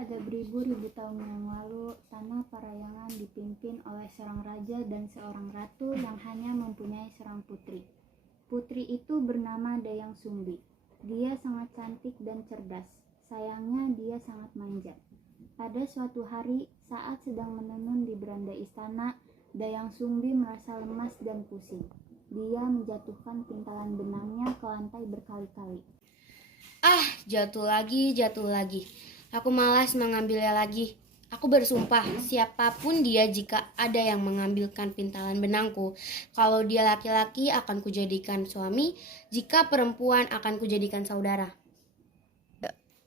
pada beribu-ribu tahun yang lalu, tanah Parayangan dipimpin oleh seorang raja dan seorang ratu yang hanya mempunyai seorang putri. Putri itu bernama Dayang Sumbi. Dia sangat cantik dan cerdas. Sayangnya dia sangat manja. Pada suatu hari, saat sedang menenun di beranda istana, Dayang Sumbi merasa lemas dan pusing. Dia menjatuhkan pintalan benangnya ke lantai berkali-kali. Jatuh lagi. Aku malas mengambilnya lagi. Aku bersumpah, siapapun dia jika ada yang mengambilkan pintalan benangku. Kalau dia laki-laki akan kujadikan suami, jika perempuan akan kujadikan saudara.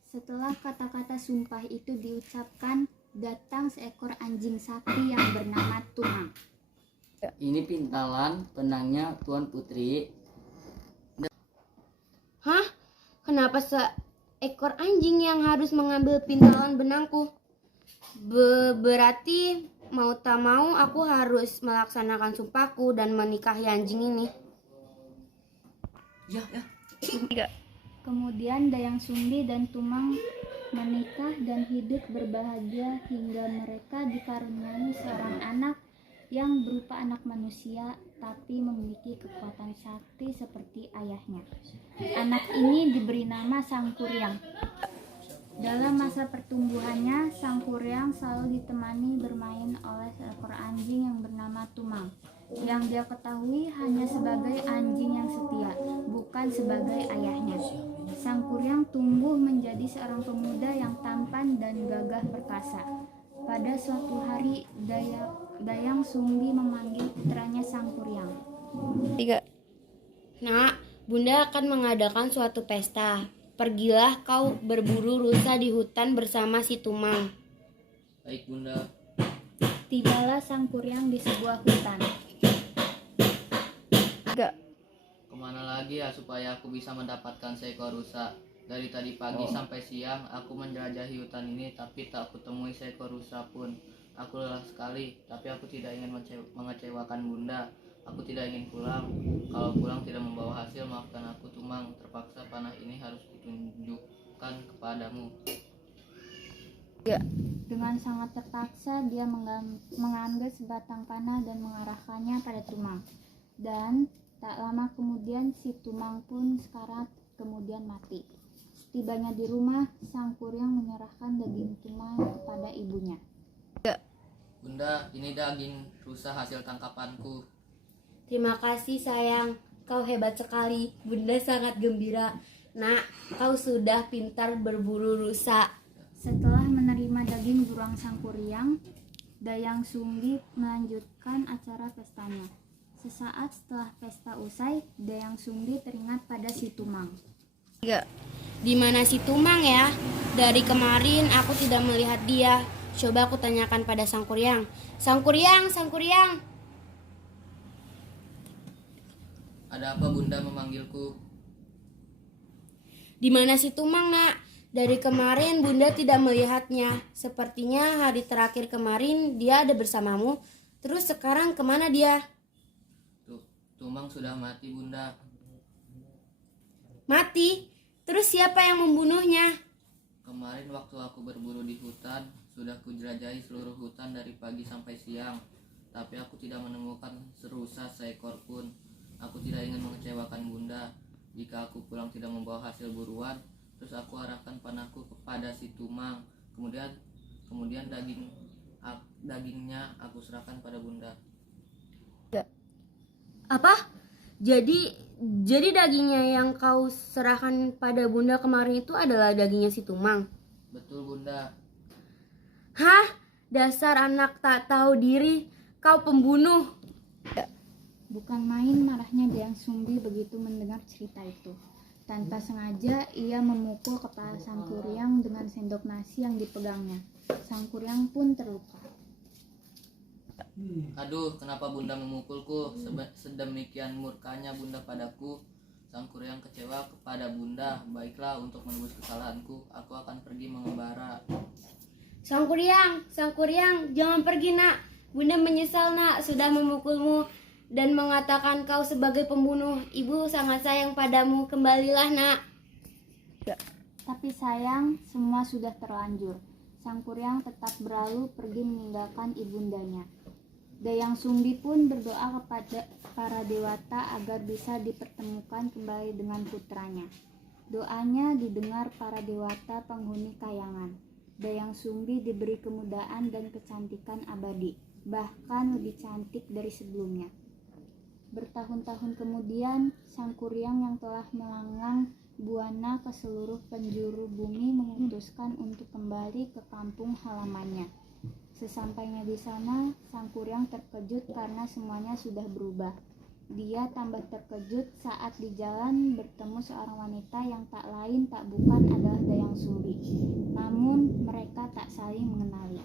Setelah kata-kata sumpah itu diucapkan, datang seekor anjing sakti yang bernama Tumang. Ini pintalan benangnya Tuan Putri. Hah? Kenapa seekor anjing yang harus mengambil pintalan benangku? Berarti mau tak mau aku harus melaksanakan sumpahku dan menikahi anjing ini. Ya. Kemudian Dayang Sumbi dan Tumang menikah dan hidup berbahagia hingga mereka dikaruniai seorang anak yang berupa anak manusia tapi memiliki kekuatan sakti seperti ayahnya. Anak ini diberi nama Sangkuriang. Dalam masa pertumbuhannya, Sangkuriang selalu ditemani bermain oleh seekor anjing yang bernama Tumang, yang dia ketahui hanya sebagai anjing yang setia, bukan sebagai ayahnya. Sangkuriang tumbuh menjadi seorang pemuda yang tampan dan gagah perkasa. Pada suatu hari, Dayang Sumbi memanggil putranya Sangkuriang. Nak, Bunda akan mengadakan suatu pesta. Pergilah kau berburu rusa di hutan bersama si Tumang. Baik Bunda. Tibalah Sangkuriang di sebuah hutan. Kemana lagi ya supaya aku bisa mendapatkan seekor rusa? Dari tadi pagi sampai siang aku menjelajahi hutan ini, tapi tak kutemui seekor rusa pun. Aku lelah sekali, tapi aku tidak ingin mengecewakan Bunda. Aku tidak ingin pulang. Kalau pulang tidak membawa hasil, maafkan aku Tumang. Terpaksa panah ini harus kutunjukkan kepadamu. Dengan sangat terpaksa, dia mengambil sebatang panah dan mengarahkannya pada Tumang. Dan tak lama kemudian si Tumang pun sekarat kemudian mati. Setibanya di rumah, Sangkuriang menyerahkan daging Tumang kepada ibunya. Bunda, ini daging rusa hasil tangkapanku. Terima kasih sayang, kau hebat sekali. Bunda sangat gembira. Nak, kau sudah pintar berburu rusa. Setelah menerima daging buruang Sangkuriang, Dayang Sumbi melanjutkan acara pestanya. Sesaat setelah pesta usai, Dayang Sumbi teringat pada si Tumang. Di mana si Tumang ya? Dari kemarin aku tidak melihat dia. Coba aku tanyakan pada Sangkuriang. Sangkuriang. Ada apa Bunda memanggilku? Di mana si Tumang, Nak? Dari kemarin Bunda tidak melihatnya. Sepertinya hari terakhir kemarin dia ada bersamamu. Terus sekarang kemana dia? Tumang sudah mati Bunda. Mati? Terus siapa yang membunuhnya? Kemarin waktu aku berburu di hutan, sudah kujelajahi seluruh hutan dari pagi sampai siang, tapi aku tidak menemukan rusa seekor pun. Aku tidak ingin mengecewakan Bunda. Jika aku pulang tidak membawa hasil buruan, terus aku arahkan panahku kepada si Tumang. Kemudian dagingnya aku serahkan pada Bunda. Apa? Jadi dagingnya yang kau serahkan pada Bunda kemarin itu adalah dagingnya si Tumang? Betul Bunda. Hah? Dasar anak tak tahu diri. Kau pembunuh. Bukan main marahnya Dayang Sumbi begitu mendengar cerita itu. Tanpa sengaja ia memukul kepala Sangkuriang dengan sendok nasi yang dipegangnya. Sangkuriang pun terluka. Aduh, kenapa Bunda memukulku? Sedemikian murkanya Bunda padaku. Sangkuriang kecewa kepada Bunda. Baiklah, untuk menebus kesalahanku, aku akan pergi mengembara. Sangkuriang, jangan pergi nak. Bunda menyesal nak sudah memukulmu dan mengatakan kau sebagai pembunuh. Ibu sangat sayang padamu, kembalilah nak. Tapi sayang, semua sudah terlanjur. Sang Kuryang tetap berlalu pergi meninggalkan ibundanya. Dayang Sumbi pun berdoa kepada para dewata agar bisa dipertemukan kembali dengan putranya. Doanya didengar para dewata penghuni Kayangan. Dayang Sumbi diberi kemudahan dan kecantikan abadi, bahkan lebih cantik dari sebelumnya. Bertahun-tahun kemudian, Sang Kuryang yang telah melanglang buana ke seluruh penjuru bumi memutuskan untuk kembali ke kampung halamannya. Sesampainya di sana, Sang Kuryang terkejut karena semuanya sudah berubah. Dia tambah terkejut saat di jalan bertemu seorang wanita yang tak lain tak bukan adalah Dayang Sumbi. Namun mereka tak saling mengenali.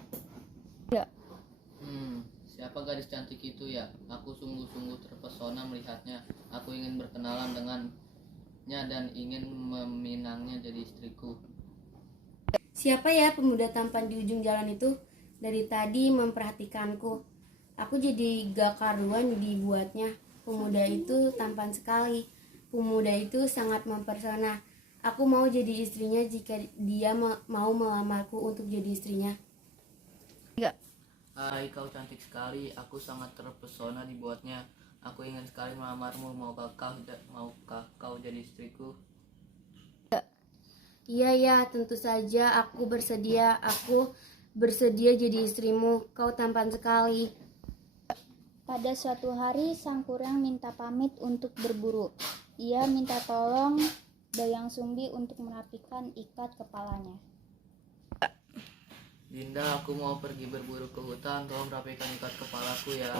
Siapa gadis cantik itu ya? Aku sungguh-sungguh terpesona melihatnya. Aku ingin berkenalan dengannya dan ingin meminangnya jadi istriku. Siapa ya pemuda tampan di ujung jalan itu? Dari tadi memperhatikanku. Aku jadi gak karuan dibuatnya. Pemuda itu tampan sekali. Pemuda itu sangat mempersona. Aku mau jadi istrinya jika dia mau melamarku untuk jadi istrinya. Hai, kau cantik sekali. Aku sangat terpesona dibuatnya. Aku ingin sekali melamarmu. Maukah kau jadi istriku? Iya ya, tentu saja aku bersedia. Aku bersedia jadi istrimu. Kau tampan sekali. Pada suatu hari, Sang Kuryang minta pamit untuk berburu. Ia minta tolong Dayang Sumbi untuk merapikan ikat kepalanya. Dinda, aku mau pergi berburu ke hutan. Tolong rapikan ikat kepalaku ya.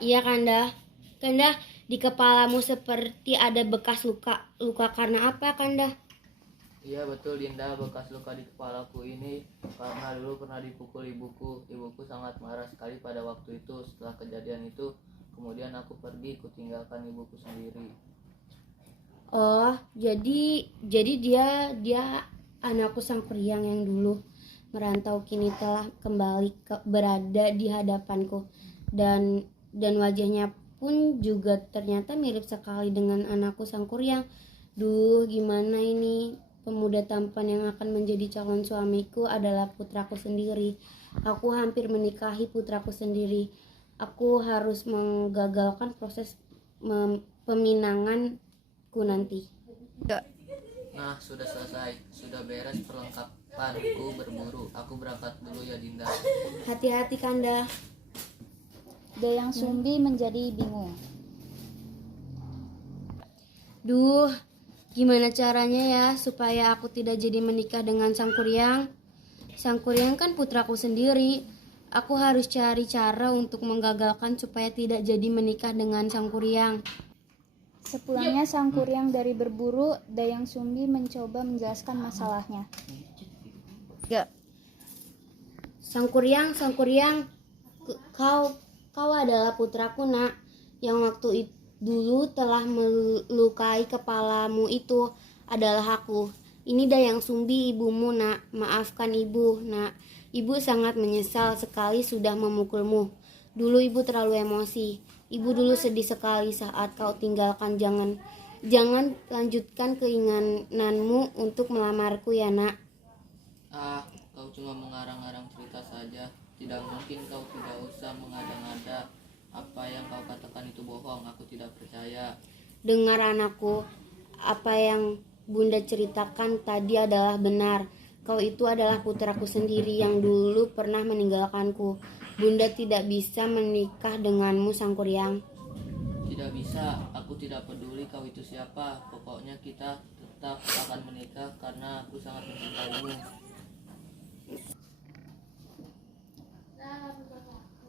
Iya Kanda. Kanda, di kepalamu seperti ada bekas luka. Luka karena apa Kanda? Iya betul Dinda, bekas luka di kepalaku ini karena dulu pernah dipukul ibuku. Ibuku sangat marah sekali pada waktu itu. Setelah kejadian itu, kemudian aku pergi, kutinggalkan ibuku sendiri. Oh, jadi dia anakku Sang Kuryang yang dulu merantau kini telah kembali berada di hadapanku dan wajahnya pun juga ternyata mirip sekali dengan anakku Sang Kuryang. Duh, gimana ini? Pemuda tampan yang akan menjadi calon suamiku adalah putraku sendiri. Aku hampir menikahi putraku sendiri. Aku harus menggagalkan proses peminanganku nanti. Nah, sudah selesai. Sudah beres perlengkapanku berburu. Aku berangkat dulu ya Dinda. Hati-hati Kanda. Dayang Sumbi menjadi bingung. Duh, gimana caranya ya supaya aku tidak jadi menikah dengan Sang Kuryang? Sang Kuryang kan putraku sendiri. Aku harus cari cara untuk menggagalkan supaya tidak jadi menikah dengan Sang Kuryang. Sepulangnya Sang Kuryang dari berburu, Dayang Sumbi mencoba menjelaskan masalahnya. Sang Kuryang, kau adalah putraku nak, yang waktu dulu telah melukai kepalamu itu adalah aku. Ini Dayang Sumbi ibumu nak, maafkan ibu nak. Ibu sangat menyesal sekali sudah memukulmu. Dulu ibu terlalu emosi. Ibu dulu sedih sekali saat kau tinggalkan. Jangan lanjutkan keinginanmu untuk melamarku ya nak. Kau cuma mengarang-arang cerita saja. Tidak mungkin, kau tidak usah mengada-ngada. Apa yang kau katakan itu bohong, aku tidak percaya. Dengar anakku, apa yang Bunda ceritakan tadi adalah benar. Kau itu adalah putraku sendiri yang dulu pernah meninggalkanku. Bunda tidak bisa menikah denganmu Sang Kuryang. Tidak bisa, aku tidak peduli kau itu siapa. Pokoknya kita tetap akan menikah karena aku sangat mencintaimu.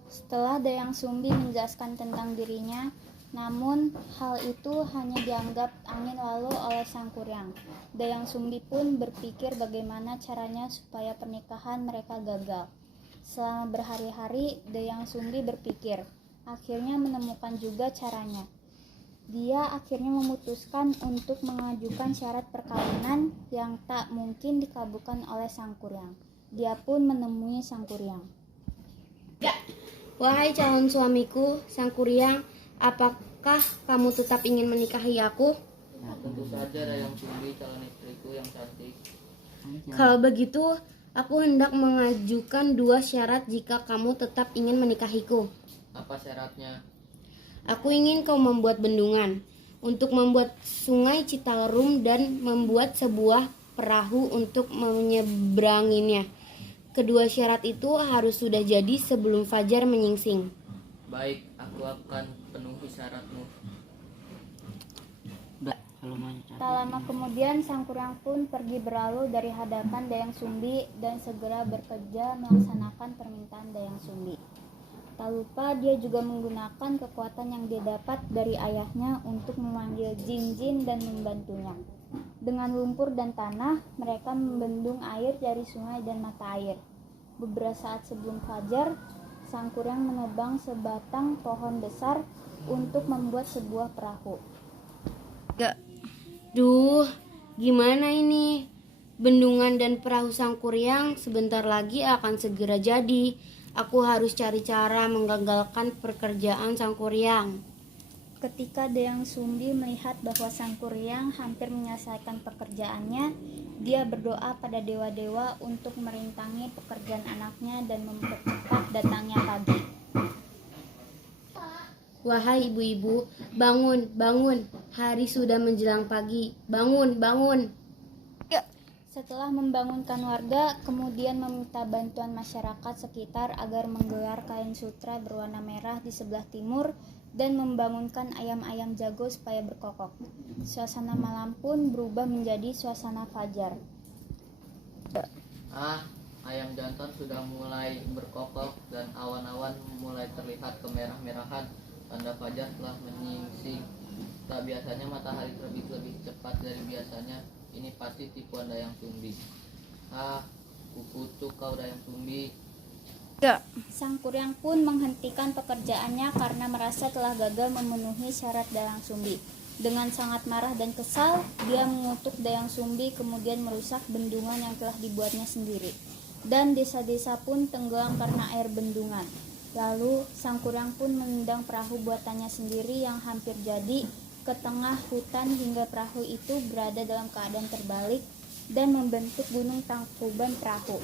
Setelah Dayang Sumbi menjelaskan tentang dirinya, namun hal itu hanya dianggap angin lalu oleh Sang Kuryang. Dayang Sumbi pun berpikir bagaimana caranya supaya pernikahan mereka gagal. Selama berhari-hari, Dayang Sumbi berpikir, akhirnya menemukan juga caranya. Dia akhirnya memutuskan untuk mengajukan syarat perkawinan yang tak mungkin dikabulkan oleh Sang Kuryang. Dia pun menemui Sang Kuryang. Wahai calon suamiku, Sang Kuryang, apakah kamu tetap ingin menikahi aku? Tentu saja Dayang Sumbi, calon istriku yang cantik. Kalau begitu, Aku hendak mengajukan 2 syarat jika kamu tetap ingin menikahiku. Apa syaratnya? Aku ingin kau membuat bendungan untuk membuat sungai Citarum dan membuat sebuah perahu untuk menyeberanginya. Kedua syarat itu harus sudah jadi sebelum fajar menyingsing. Baik, aku akan penuhi syaratmu. Tak lama kemudian Sang Kuryang pun pergi berlalu dari hadapan Dayang Sumbi dan segera bekerja melaksanakan permintaan Dayang Sumbi. Tak lupa dia juga menggunakan kekuatan yang dia dapat dari ayahnya untuk memanggil jin-jin dan membantunya. Dengan lumpur dan tanah, mereka membendung air dari sungai dan mata air. Beberapa saat sebelum fajar, Sang Kuryang menebang sebatang pohon besar untuk membuat sebuah perahu. Duh, gimana ini? Bendungan dan perahu Sang Kuryang sebentar lagi akan segera jadi. Aku harus cari cara menggagalkan pekerjaan Sang Kuryang. Ketika Dayang Sumbi melihat bahwa Sang Kuryang hampir menyelesaikan pekerjaannya, dia berdoa pada dewa-dewa untuk merintangi pekerjaan anaknya dan mempercepat datangnya pagi. Wahai ibu-ibu, bangun, bangun. Hari sudah menjelang pagi. Bangun, bangun. Setelah membangunkan warga, kemudian meminta bantuan masyarakat sekitar agar menggelar kain sutra berwarna merah di sebelah timur dan membangunkan ayam-ayam jago supaya berkokok. Suasana malam pun berubah menjadi suasana fajar. Ayam jantan sudah mulai berkokok dan awan-awan mulai terlihat kemerah-merahan. Tanda fajar telah menyingsing. Tak biasanya matahari terbit lebih cepat dari biasanya. Ini pasti tipuan Dayang Sumbi. Kukutuk kau Dayang Sumbi. Sang Kuryang pun menghentikan pekerjaannya karena merasa telah gagal memenuhi syarat Dayang Sumbi. Dengan sangat marah dan kesal, dia mengutuk Dayang Sumbi kemudian merusak bendungan yang telah dibuatnya sendiri. Dan desa-desa pun tenggelam karena air bendungan. Lalu Sang Kuryang pun menendang perahu buatannya sendiri yang hampir jadi ke tengah hutan hingga perahu itu berada dalam keadaan terbalik dan membentuk gunung Tangkuban Perahu.